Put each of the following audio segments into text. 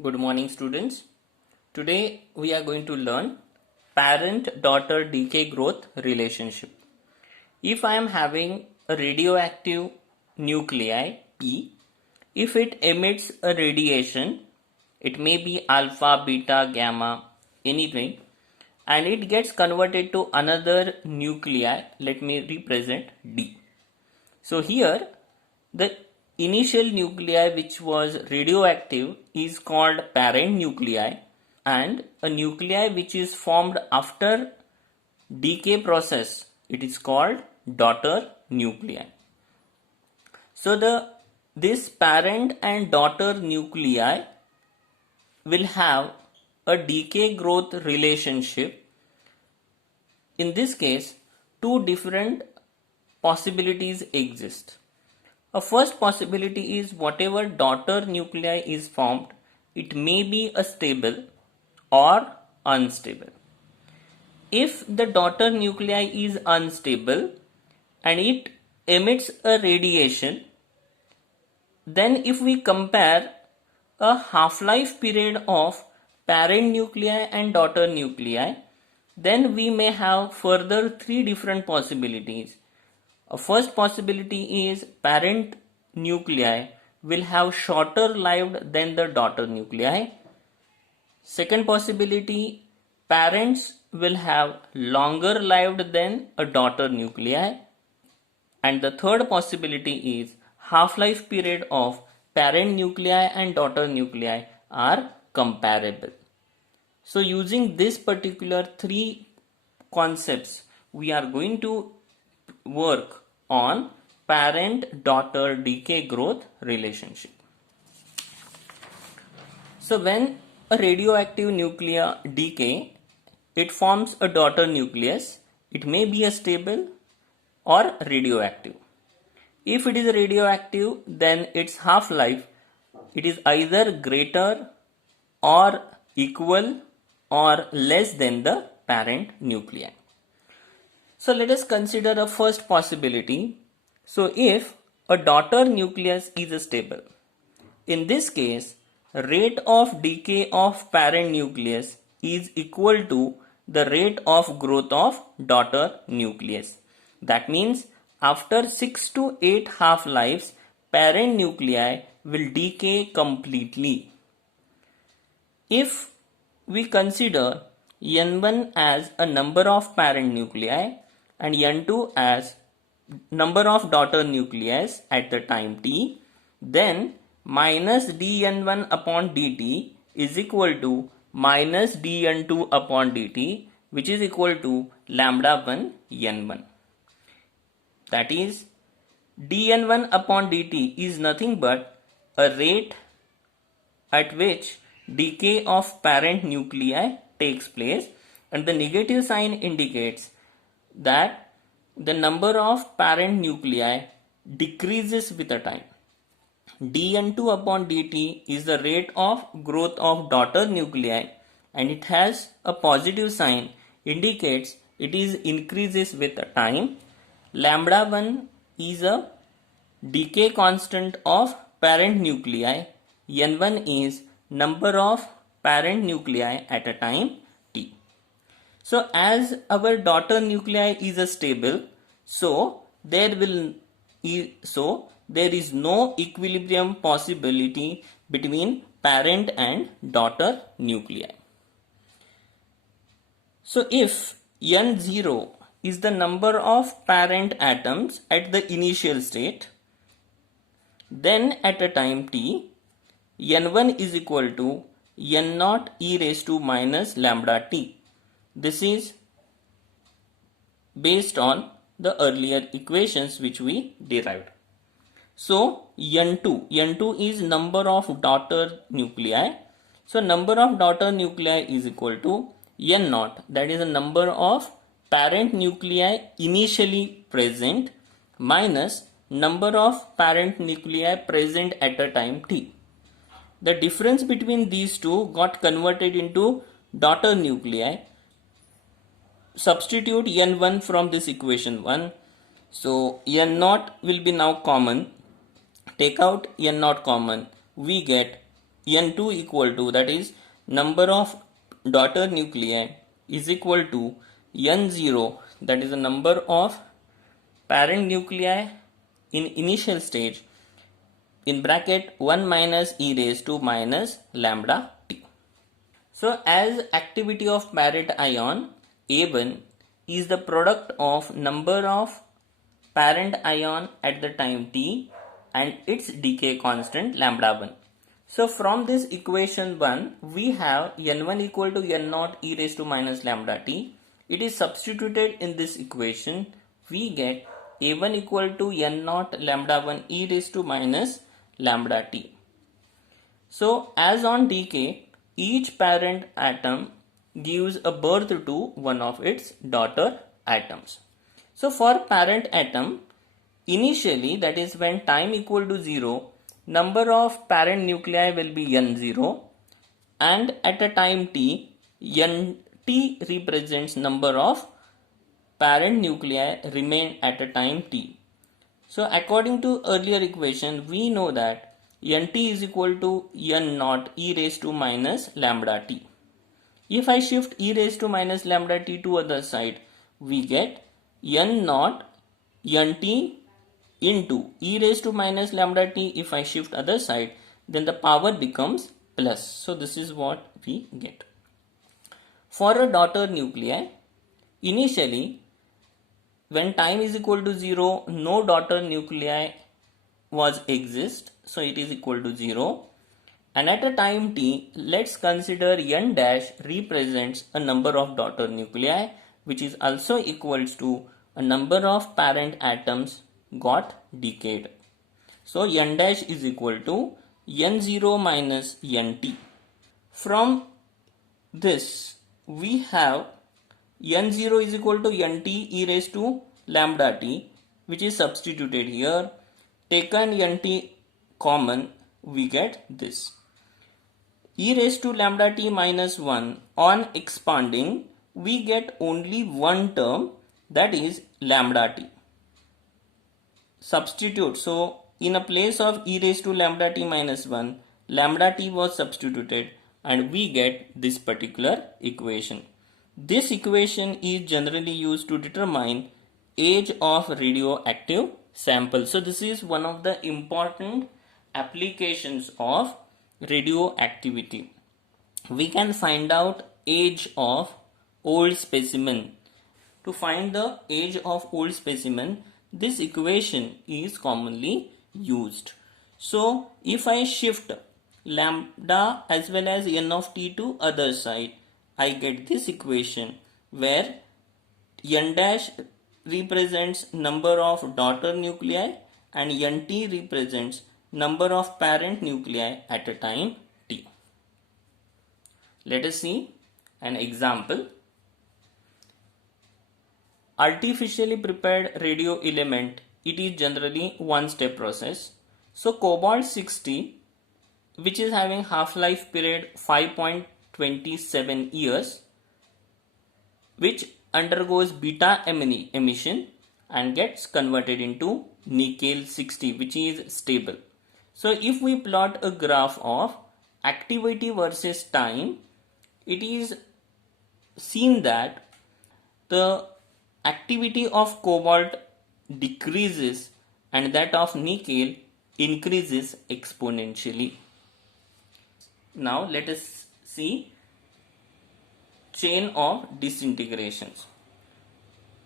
Good morning, students. Today we are going to learn parent-daughter decay growth relationship. If I am having a radioactive nuclei P, if it emits a radiation, it may be alpha, beta, gamma, anything, and it gets converted to another nuclei. Let me represent D. So here the initial nuclei which was radioactive is called parent nuclei, and a nuclei which is formed after decay process, it is called daughter nuclei. So this parent and daughter nuclei will have a decay growth relationship. In this case, two different possibilities exist. A first possibility is whatever daughter nuclei is formed, it may be a stable or unstable. If the daughter nuclei is unstable and it emits a radiation, then if we compare a half-life period of parent nuclei and daughter nuclei, then we may have further three different possibilities. A first possibility is parent nuclei will have shorter lived than the daughter nuclei. Second possibility, parents will have longer lived than a daughter nuclei. And the third possibility is half-life period of parent nuclei and daughter nuclei are comparable. So using this particular three concepts, we are going to work on parent-daughter decay growth relationship. So when a radioactive nucleus decay, it forms a daughter nucleus. It may be a stable or radioactive. If it is radioactive, then its half-life, it is either greater or equal or less than the parent nuclei. So let us consider a first possibility. So if a daughter nucleus is stable, in this case, rate of decay of parent nucleus is equal to the rate of growth of daughter nucleus. That means after 6 to 8 half-lives, parent nuclei will decay completely. If we consider N1 as a number of parent nuclei and N2 as number of daughter nucleus at the time t, then minus dN1 upon dt is equal to minus dN2 upon dt, which is equal to lambda 1 N1. That is, dN1 upon dt is nothing but a rate at which decay of parent nuclei takes place, and the negative sign indicates that the number of parent nuclei decreases with the time. dN2 upon dt is the rate of growth of daughter nuclei, and it has a positive sign, indicates it is increases with the time. Lambda 1 is a decay constant of parent nuclei. N1 is number of parent nuclei at a time t. So as our daughter nuclei is stable, so there is no equilibrium possibility between parent and daughter nuclei. So if N0 is the number of parent atoms at the initial state, then at a time t, N1 is equal to N0 e raised to minus lambda t. This is based on the earlier equations which we derived. So N2 is number of daughter nuclei. So number of daughter nuclei is equal to N0, that is the number of parent nuclei initially present, minus number of parent nuclei present at a time t. The difference between these two got converted into daughter nuclei. Substitute N1 from this equation 1. So N0 will be now common. Take out N0 common. We get N2 equal to, that is number of daughter nuclei, is equal to N0, that is the number of parent nuclei in initial stage, in bracket 1 minus e raised to minus lambda t. So as activity of parent ion A1 is the product of number of parent ion at the time t and its decay constant lambda 1. So from this equation 1 we have n1 equal to n0 e raised to minus lambda t. It is substituted in this equation. We get a1 equal to n0 lambda 1 e raised to minus lambda t. So as on decay, each parent atom gives a birth to one of its daughter atoms. So for parent atom, initially, that is when time equal to 0, number of parent nuclei will be n0, and at a time t, nt represents number of parent nuclei remain at a time t. So according to earlier equation, we know that nt is equal to n naught e raised to minus lambda t. If I shift e raised to minus lambda t to other side, we get n naught nt into e raised to minus lambda t. If I shift other side, then the power becomes plus. So this is what we get. For a daughter nuclei, initially when time is equal to 0, no daughter nuclei was exist, so it is equal to 0. And at a time t, let's consider n dash represents a number of daughter nuclei, which is also equals to a number of parent atoms got decayed. So n dash is equal to n0 minus nt. From this we have n0 is equal to nt e raised to lambda t, which is substituted here. Taken nt common, we get this. E raised to lambda t minus 1, on expanding, we get only one term, that is lambda t. Substitute, so in a place of e raised to lambda t minus 1, lambda t was substituted and we get this particular equation. This equation is generally used to determine age of radioactive sample. So this is one of the important applications of radioactivity. We can find out age of old specimen. To find the age of old specimen, this equation is commonly used. So if I shift lambda as well as n of t to other side, I get this equation where n dash represents number of daughter nuclei and nt represents number of parent nuclei at a time t. Let us see an example. Artificially prepared radio element, it is generally one step process. So cobalt 60, which is having half-life period 5.27 years, which undergoes beta emission and gets converted into nickel 60, which is stable. So if we plot a graph of activity versus time, it is seen that the activity of cobalt decreases and that of nickel increases exponentially. Now let us see chain of disintegrations.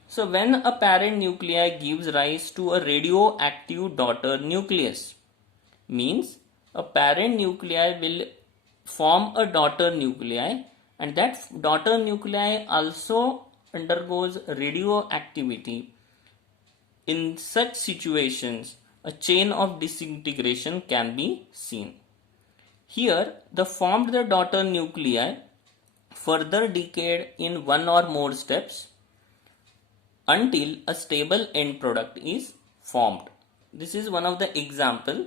So when a parent nuclei gives rise to a radioactive daughter nucleus, means a parent nuclei will form a daughter nuclei and that daughter nuclei also undergoes radioactivity. In such situations, a chain of disintegration can be seen. Here, the formed daughter nuclei further decayed in one or more steps until a stable end product is formed. This is one of the example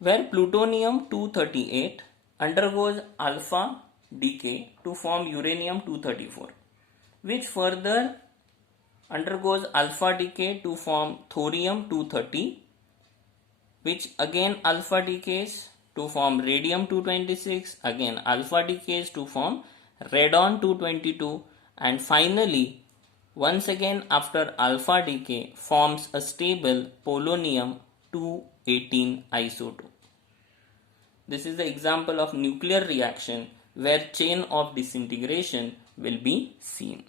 where plutonium 238 undergoes alpha decay to form uranium 234, which further undergoes alpha decay to form thorium 230, which again alpha decays to form radium 226, again alpha decays to form radon 222, and finally once again after alpha decay forms a stable polonium 218 isotope. This is the example of nuclear reaction where chain of disintegration will be seen.